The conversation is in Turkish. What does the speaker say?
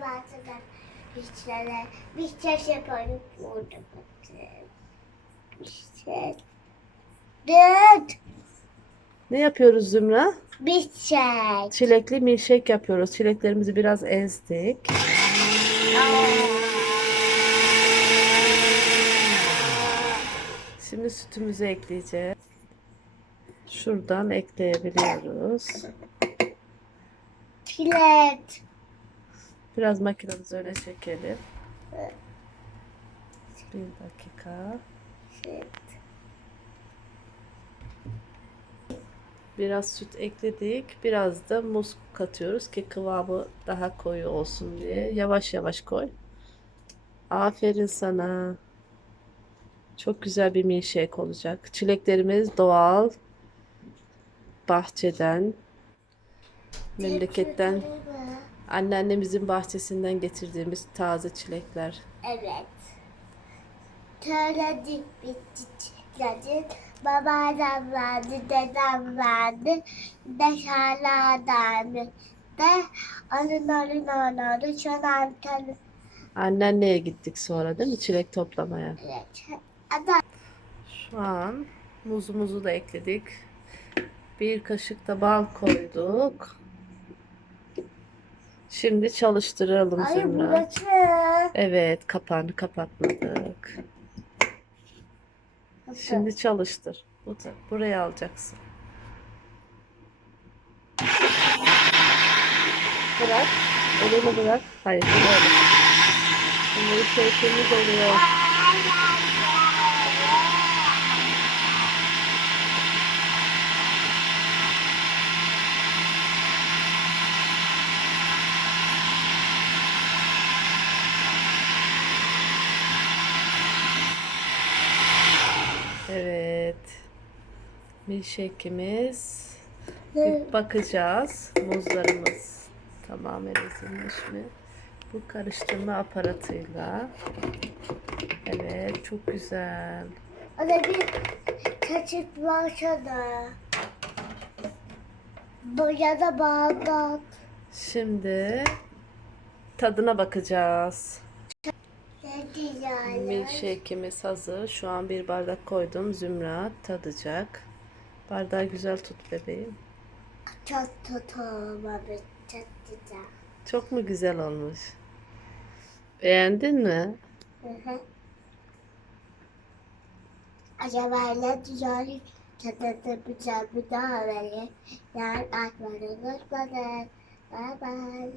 bahçeden işlere bir şey yapalım. Burada şey. Dört. Ne yapıyoruz Zümra? Bir şey. Çilekli milkshake yapıyoruz. Çileklerimizi biraz ezdik. Şimdi sütümüzü ekleyeceğiz. Şuradan ekleyebiliyoruz. Çilek. Biraz makinemizi öne çekelim. Bir dakika. Biraz süt ekledik. Biraz da muz katıyoruz ki kıvamı daha koyu olsun diye. Yavaş yavaş koy. Aferin sana. Çok güzel bir milkshake olacak. Çileklerimiz doğal. Bahçeden. Memleketten. Anneannemizin bahçesinden getirdiğimiz taze çilekler. Evet. Söyledik bitti çilekleri. Babaannem verdi, dedem verdi. Dışarılardan de onun onun onun an tabii. Anneanneye gittik sonra değil mi çilek toplamaya? Evet. Adam Şu an muzumuzu da ekledik. Bir kaşık da bal koyduk. Şimdi çalıştıralım Ay burası. Evet, kapağını kapatmadık. Şimdi çalıştır. Bu da- Buraya alacaksın. Bırak. Elini bırak. Hayır, böyle. Şey temiz oluyor. Evet. Milkshake'imiz. Bir bakacağız. Muzlarımız tamamen ezilmiş mi? Bu karıştırma aparatıyla. Evet, çok güzel. Orada bir kaçık varsa da. Boya da bağlat. Şimdi tadına bakacağız. Milkshake'imiz hazır. Şu an bir bardak koydum. Zümra tadacak. Bardağı güzel tut bebeğim. Çok tutulmamış. Çok güzel. Çok mu güzel olmuş? Beğendin mi? Hı hı. Acaba ne güzel tadı güzel bir daha verir. Yani akmarı unutmadan. Bye bye.